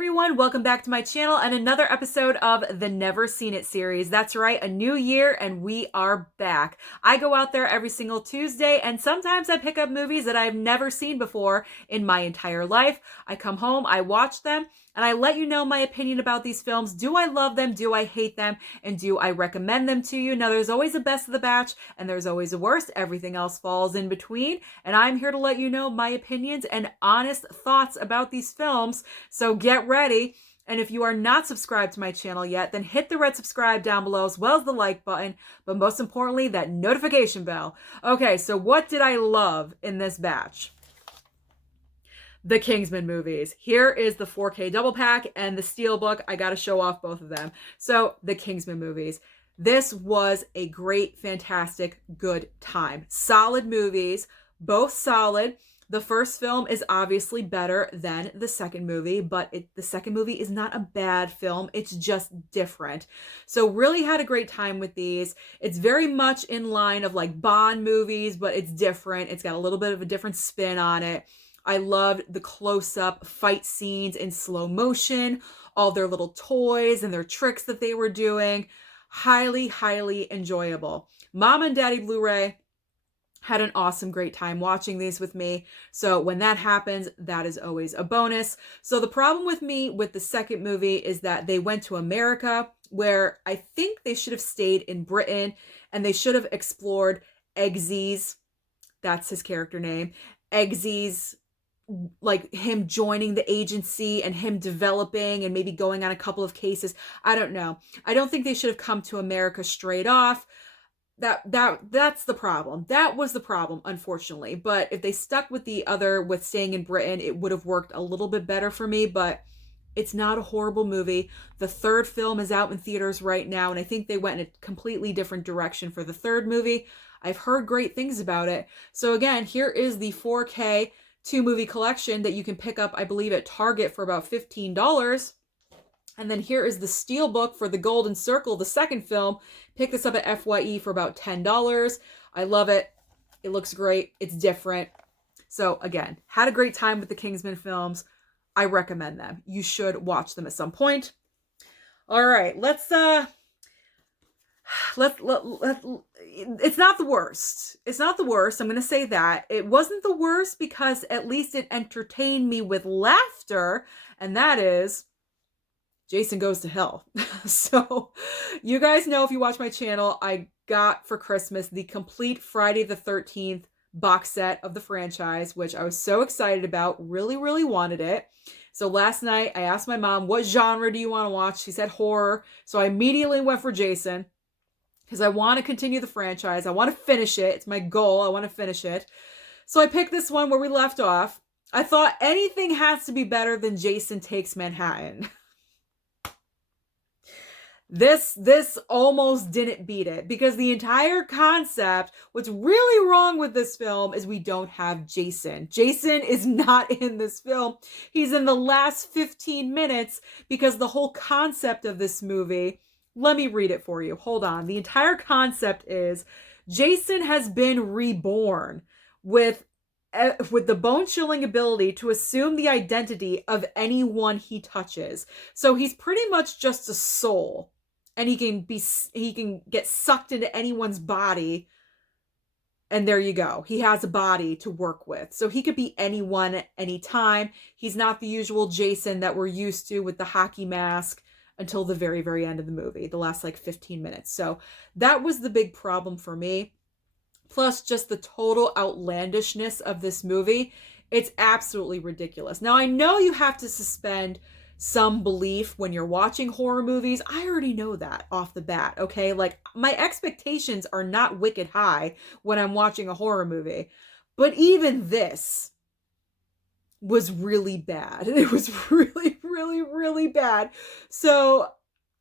everyone, welcome back to my channel and another episode of the Never Seen It series. That's right, a new year and we are back. I go out there every single Tuesday and sometimes I pick up movies that I've never seen before in my entire life. I come home, I watch them, and I let you know my opinion about these films. Do I love them? Do I hate them? And do I recommend them to you? Now, there's always a best of the batch and there's always a worst. Everything else falls in between. And I'm here to let you know my opinions and honest thoughts about these films. So get ready. And if you are not subscribed to my channel yet, then hit the red subscribe down below as well as the like button. But most importantly, that notification bell. Okay, so what did I love in this batch? The Kingsman movies. Here is the 4K double pack and the Steelbook. I got to show off both of them. So the Kingsman movies. This was a great, fantastic, good time. Solid movies, both solid. The first film is obviously better than the second movie, but the second movie is not a bad film. It's just different. So really had a great time with these. It's very much in line of like Bond movies, but it's different. It's got a little bit of a different spin on it. I loved the close-up fight scenes in slow motion, all their little toys and their tricks that they were doing. Highly, highly enjoyable. Mom and Daddy Blu-ray had an awesome, great time watching these with me. So when that happens, that is always a bonus. So the problem with me with the second movie is that they went to America, where I think they should have stayed in Britain and they should have explored Eggsy's, that's his character name, Eggsy's, like him joining the agency and him developing and maybe going on a couple of cases. I don't know. I don't think they should have come to America straight off. That's the problem. That was the problem, unfortunately. But if they stuck with with staying in Britain, it would have worked a little bit better for me, but it's not a horrible movie. The third film is out in theaters right now, and I think they went in a completely different direction for the third movie. I've heard great things about it. So again, here is the 4K 2-movie collection that you can pick up, I believe, at Target for about $15. And then here is the Steelbook for The Golden Circle, the second film. Pick this up at FYE for about $10. I love it. It looks great. It's different. So again, had a great time with the Kingsman films. I recommend them. You should watch them at some point. All right, it's not the worst. It's not the worst. I'm going to say that. It wasn't the worst because at least it entertained me with laughter, and that is Jason Goes to Hell. So you guys know, if you watch my channel, I got for Christmas the complete Friday the 13th box set of the franchise, which I was so excited about. Really, really wanted it. So last night I asked my mom, what genre do you want to watch? She said horror. So I immediately went for Jason, because I want to continue the franchise. I want to finish it. It's my goal. I want to finish it. So I picked this one where we left off. I thought anything has to be better than Jason Takes Manhattan. This almost didn't beat it, because the entire concept, what's really wrong with this film is we don't have Jason. Jason is not in this film. He's in the last 15 minutes because the whole concept of this movie, let me read it for you. Hold on. The entire concept is Jason has been reborn with the bone-chilling ability to assume the identity of anyone he touches. So he's pretty much just a soul, and he can get sucked into anyone's body, and there you go. He has a body to work with. So he could be anyone at any time. He's not the usual Jason that we're used to with the hockey mask until the very, very end of the movie, the last like 15 minutes. So that was the big problem for me. Plus just the total outlandishness of this movie. It's absolutely ridiculous. Now, I know you have to suspend some belief when you're watching horror movies. I already know that off the bat, okay? Like, my expectations are not wicked high when I'm watching a horror movie. But even this was really bad. It was really, really, really bad. So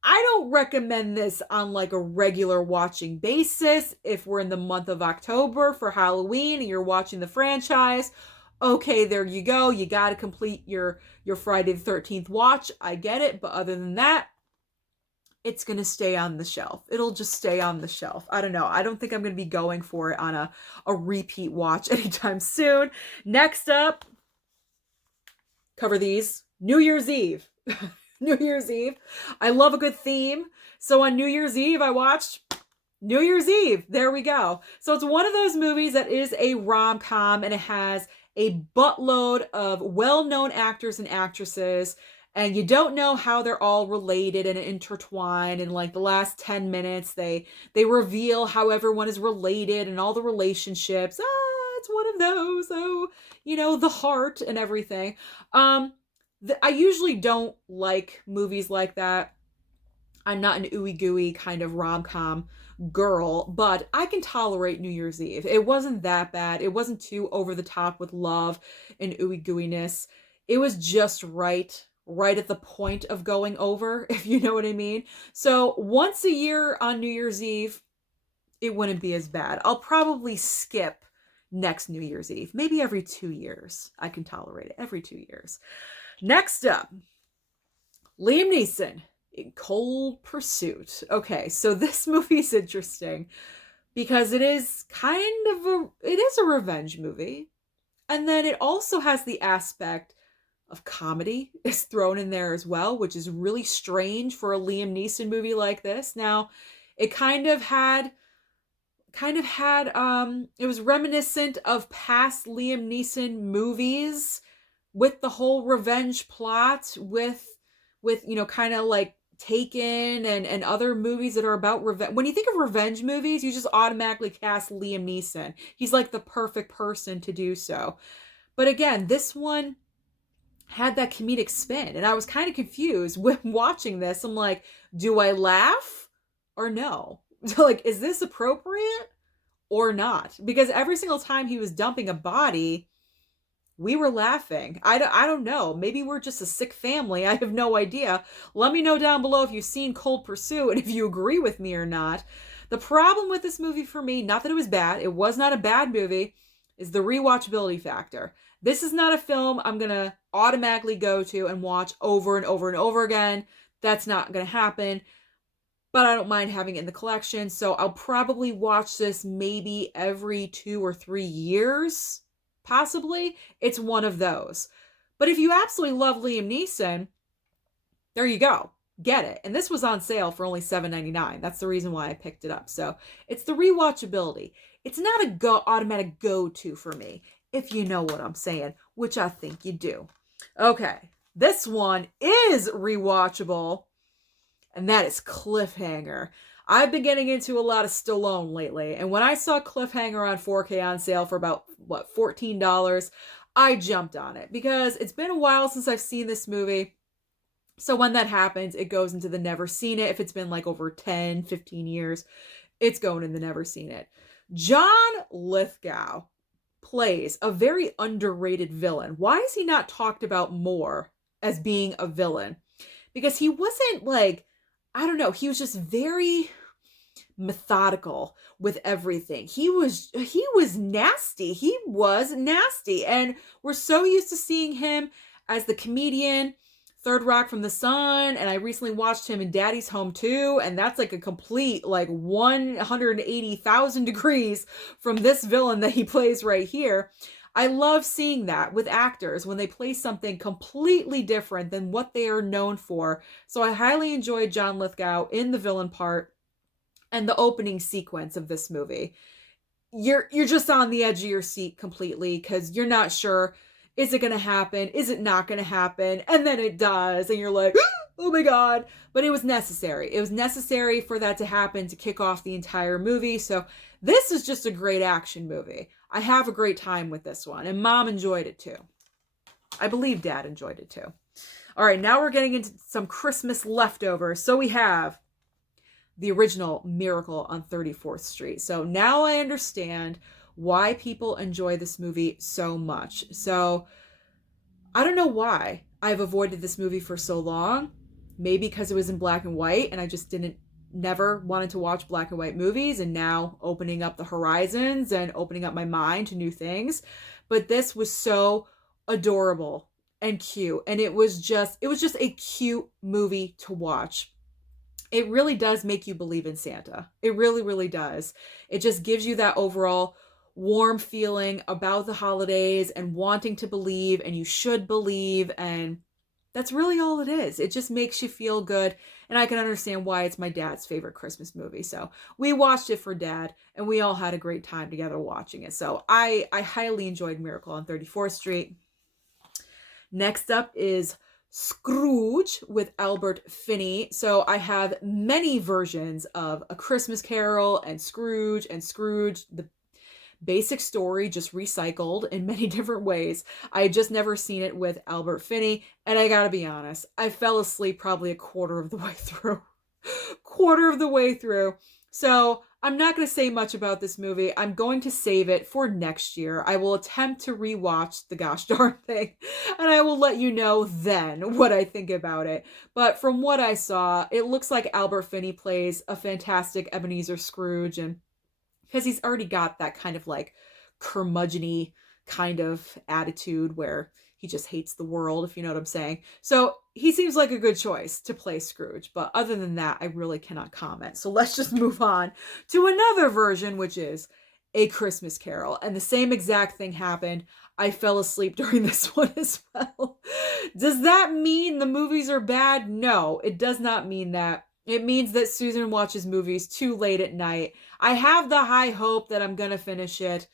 I don't recommend this on like a regular watching basis. If we're in the month of October for Halloween and you're watching the franchise, okay, there you go. You got to complete your Friday the 13th watch. I get it. But other than that, it's going to stay on the shelf. It'll just stay on the shelf. I don't know. I don't think I'm going to be going for it on a repeat watch anytime soon. Next up, cover these. New Year's Eve. New Year's Eve. I love a good theme. So on New Year's Eve, I watched New Year's Eve. There we go. So it's one of those movies that is a rom-com, and it has a buttload of well-known actors and actresses, and you don't know how they're all related and intertwined. And like the last 10 minutes, they reveal how everyone is related and all the relationships. It's one of those. Oh, the heart and everything. I usually don't like movies like that. I'm not an ooey gooey kind of rom-com girl, but I can tolerate New Year's Eve. It wasn't that bad. It wasn't too over the top with love and ooey gooiness. It was just right at the point of going over, if you know what I mean. So once a year on New Year's Eve, it wouldn't be as bad. I'll probably skip next New Year's Eve. Maybe every 2 years. I can tolerate it. Every 2 years. Next up, Liam Neeson in Cold Pursuit. Okay, so this movie is interesting because it is a revenge movie. And then it also has the aspect of comedy is thrown in there as well, which is really strange for a Liam Neeson movie like this. Now, it kind of had it was reminiscent of past Liam Neeson movies with the whole revenge plot with kind of like Taken and other movies that are about revenge. When you think of revenge movies, you just automatically cast Liam Neeson. He's like the perfect person to do so. But again, this one had that comedic spin, and I was kind of confused when watching this. I'm like, do I laugh or no? Like, is this appropriate or not? Because every single time he was dumping a body, we were laughing. I don't know. Maybe we're just a sick family. I have no idea. Let me know down below if you've seen Cold Pursuit and if you agree with me or not. The problem with this movie for me, not that it was bad, it was not a bad movie, is the rewatchability factor. This is not a film I'm going to automatically go to and watch over and over and over again. That's not going to happen. But I don't mind having it in the collection. So I'll probably watch this maybe every 2 or 3 years. Possibly. It's one of those. But if you absolutely love Liam Neeson, there you go. Get it. And this was on sale for only $7.99. That's the reason why I picked it up. So it's the rewatchability. It's not a automatic go-to for me, if you know what I'm saying, which I think you do. Okay. This one is rewatchable, and that is Cliffhanger. I've been getting into a lot of Stallone lately, and when I saw Cliffhanger on 4K on sale for about, $14, I jumped on it because it's been a while since I've seen this movie. So when that happens, it goes into the never seen it. If it's been like over 10, 15 years, it's going in the never seen it. John Lithgow plays a very underrated villain. Why is he not talked about more as being a villain? Because he wasn't like, I don't know, he was just very methodical with everything. He was nasty. He was nasty. And we're so used to seeing him as the comedian, Third Rock from the Sun, and I recently watched him in Daddy's Home too, and that's like a complete 180,000 degrees from this villain that he plays right here. I love seeing that with actors when they play something completely different than what they are known for. So I highly enjoyed John Lithgow in the villain part and the opening sequence of this movie. You're just on the edge of your seat completely because you're not sure, is it going to happen? Is it not going to happen? And then it does, and you're like, oh my God. But it was necessary. It was necessary for that to happen to kick off the entire movie. So this is just a great action movie. I have a great time with this one, and Mom enjoyed it too. I believe Dad enjoyed it too. All right, now we're getting into some Christmas leftovers. So we have the original Miracle on 34th Street. So now I understand why people enjoy this movie so much. So I don't know why I've avoided this movie for so long. Maybe because it was in black and white and I just never wanted to watch black and white movies, and now opening up the horizons and opening up my mind to new things. But this was so adorable and cute, and it was just a cute movie to watch. It really does make you believe in Santa. It really, really does. It just gives you that overall warm feeling about the holidays and wanting to believe, and you should believe, and That's really all it is. It just makes you feel good. And I can understand why it's my dad's favorite Christmas movie. So we watched it for Dad, and we all had a great time together watching it. So I highly enjoyed Miracle on 34th Street. Next up is Scrooge with Albert Finney. So I have many versions of A Christmas Carol and Scrooge, the basic story just recycled in many different ways. I had just never seen it with Albert Finney, and I gotta be honest, I fell asleep probably a quarter of the way through. So I'm not going to say much about this movie. I'm going to save it for next year. I will attempt to rewatch the gosh darn thing, and I will let you know then what I think about it. But from what I saw, it looks like Albert Finney plays a fantastic Ebenezer Scrooge, and because he's already got that kind of like curmudgeon-y kind of attitude where he just hates the world, if you know what I'm saying. So he seems like a good choice to play Scrooge. But other than that, I really cannot comment. So let's just move on to another version, which is A Christmas Carol. And the same exact thing happened. I fell asleep during this one as well. Does that mean the movies are bad? No, it does not mean that. It means that Susan watches movies too late at night. I have the high hope that I'm going to finish it.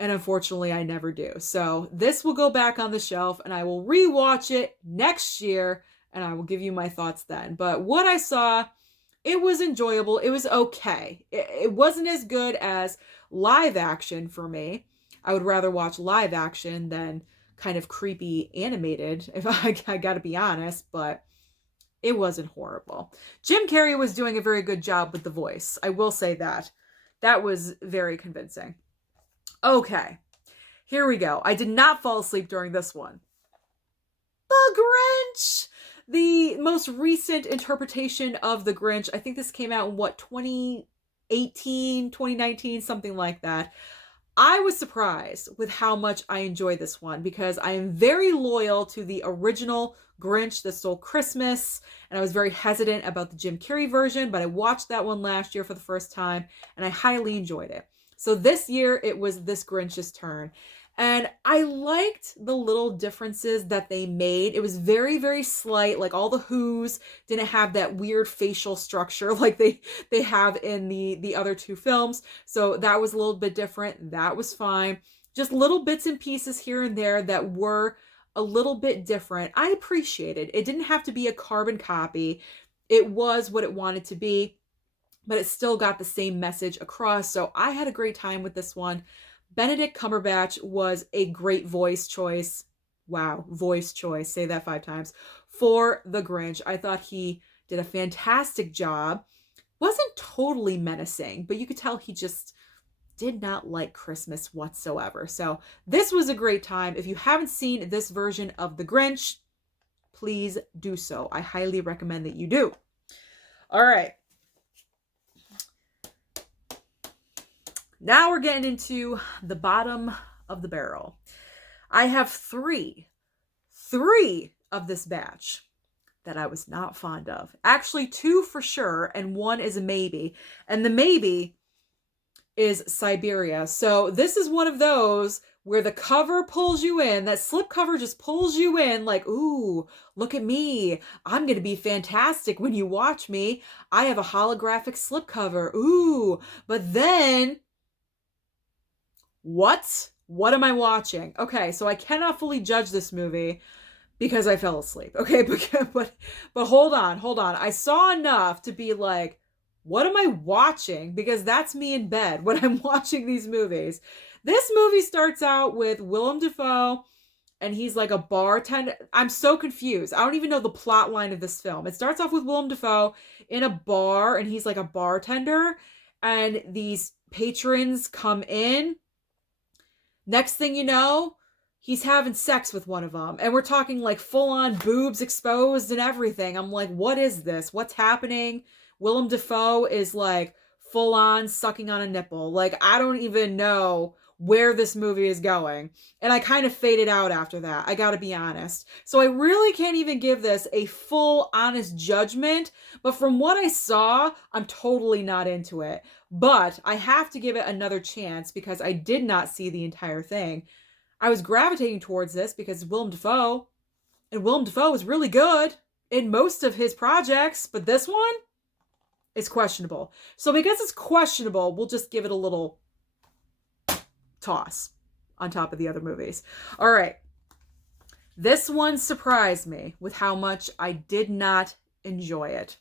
And unfortunately, I never do. So this will go back on the shelf, and I will rewatch it next year, and I will give you my thoughts then. But what I saw, it was enjoyable. It was okay. It wasn't as good as live action for me. I would rather watch live action than kind of creepy animated, if I got to be honest. But it wasn't horrible. Jim Carrey was doing a very good job with the voice. I will say that. That was very convincing. Okay, here we go. I did not fall asleep during this one. The Grinch! The most recent interpretation of The Grinch. I think this came out in, 2018, 2019, something like that. I was surprised with how much I enjoy this one because I am very loyal to the original Grinch that stole Christmas, and I was very hesitant about the Jim Carrey version, but I watched that one last year for the first time, and I highly enjoyed it. So this year, it was this Grinch's turn. And I liked the little differences that they made. It was very, very slight. Like all the Who's didn't have that weird facial structure like they have in the other two films. So that was a little bit different. That was fine. Just little bits and pieces here and there that were a little bit different. I appreciated. It didn't have to be a carbon copy. It was what it wanted to be, but it still got the same message across. So I had a great time with this one. Benedict Cumberbatch was a great voice choice. Wow, voice choice. Say that 5 times. For the Grinch. I thought he did a fantastic job. Wasn't totally menacing, but you could tell he just did not like Christmas whatsoever. So this was a great time. If you haven't seen this version of the Grinch, please do so. I highly recommend that you do. All right. Now we're getting into the bottom of the barrel. I have three of this batch that I was not fond of. Actually, 2 for sure, and 1 is a maybe. And the maybe is Siberia. So this is one of those where the cover pulls you in. That slip cover just pulls you in like, ooh, look at me. I'm going to be fantastic when you watch me. I have a holographic slip cover. Ooh. But then, what am I watching? Okay, so I cannot fully judge this movie because I fell asleep. Okay, but hold on. I saw enough to be like, what am I watching? Because that's me in bed when I'm watching these movies. This movie starts out with Willem Dafoe, and he's like a bartender. I'm so confused. I don't even know the plot line of this film. It starts off with Willem Dafoe in a bar, and he's like a bartender, and these patrons come in. Next thing you know, he's having sex with one of them. And we're talking like full-on boobs exposed and everything. I'm like, what is this? What's happening? Willem Dafoe is like full-on sucking on a nipple. Like, I don't even know where this movie is going. And I kind of faded out after that. I gotta be honest. So I really can't even give this a full, honest judgment. But from what I saw, I'm totally not into it. But I have to give it another chance because I did not see the entire thing. I was gravitating towards this because Willem Dafoe, And Willem Dafoe is really good in most of his projects, but this one is questionable. So because it's questionable, we'll just give it a little toss on top of the other movies. All right. This one surprised me with how much I did not enjoy it.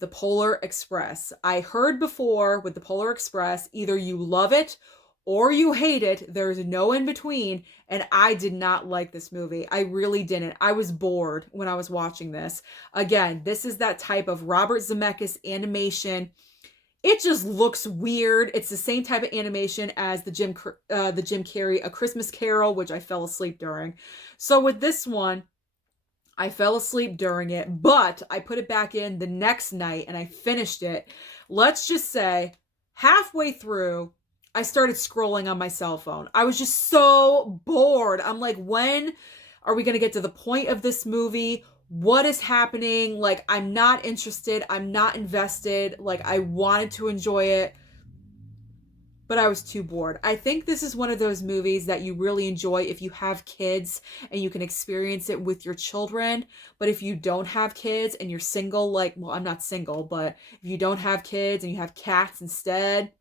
The Polar Express. I heard before with the Polar Express, either you love it or you hate it. There's no in between. And I did not like this movie. I really didn't. I was bored when I was watching this. Again, this is that type of Robert Zemeckis animation. It just looks weird. It's the same type of animation as the Jim Carrey A Christmas Carol, which I fell asleep during. So with this one, I fell asleep during it, but I put it back in the next night and I finished it. Let's just say halfway through, I started scrolling on my cell phone. I was just so bored. I'm like, when are we going to get to the point of this movie? What is happening? Like, I'm not interested. I'm not invested. Like, I wanted to enjoy it, but I was too bored. I think this is one of those movies that you really enjoy if you have kids and you can experience it with your children. But if you don't have kids and you're single, like, well, I'm not single, but if you don't have kids and you have cats instead,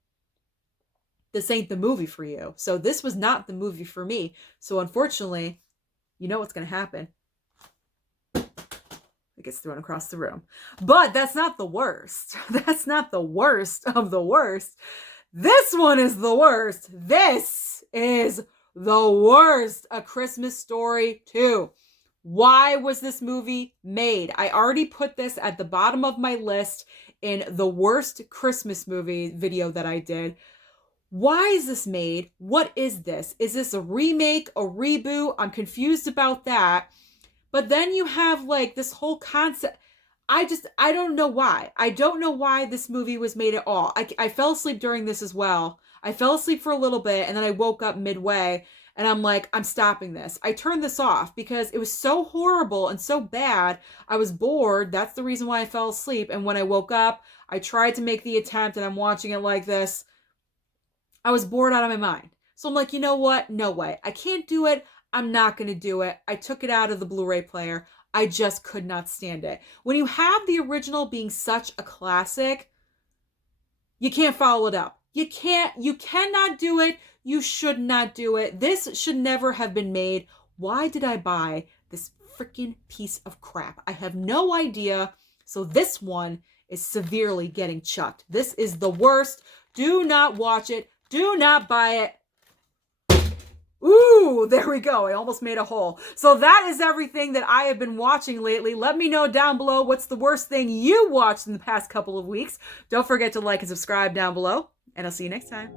this ain't the movie for you. So this was not the movie for me. So unfortunately, you know what's going to happen. It gets thrown across the room. But that's not the worst. That's not the worst of the worst. This one is the worst. This is the worst. A Christmas Story 2. Why was this movie made? I already put this at the bottom of my list in the worst Christmas movie video that I did. Why is this made? What is this? Is this a remake, a reboot? I'm confused about that. But then you have like this whole concept. I don't know why. I don't know why this movie was made at all. I fell asleep during this as well. I fell asleep for a little bit and then I woke up midway and I'm like, I'm stopping this. I turned this off because it was so horrible and so bad. I was bored. That's the reason why I fell asleep. And when I woke up, I tried to make the attempt and I'm watching it like this. I was bored out of my mind. So I'm like, you know what? No way. I can't do it. I'm not going to do it. I took it out of the Blu-ray player. I just could not stand it. When you have the original being such a classic, you can't follow it up. You cannot do it. You should not do it. This should never have been made. Why did I buy this freaking piece of crap? I have no idea. So this one is severely getting chucked. This is the worst. Do not watch it. Do not buy it. Ooh, there we go. I almost made a hole. So that is everything that I have been watching lately. Let me know down below what's the worst thing you watched in the past couple of weeks. Don't forget to like and subscribe down below, and I'll see you next time.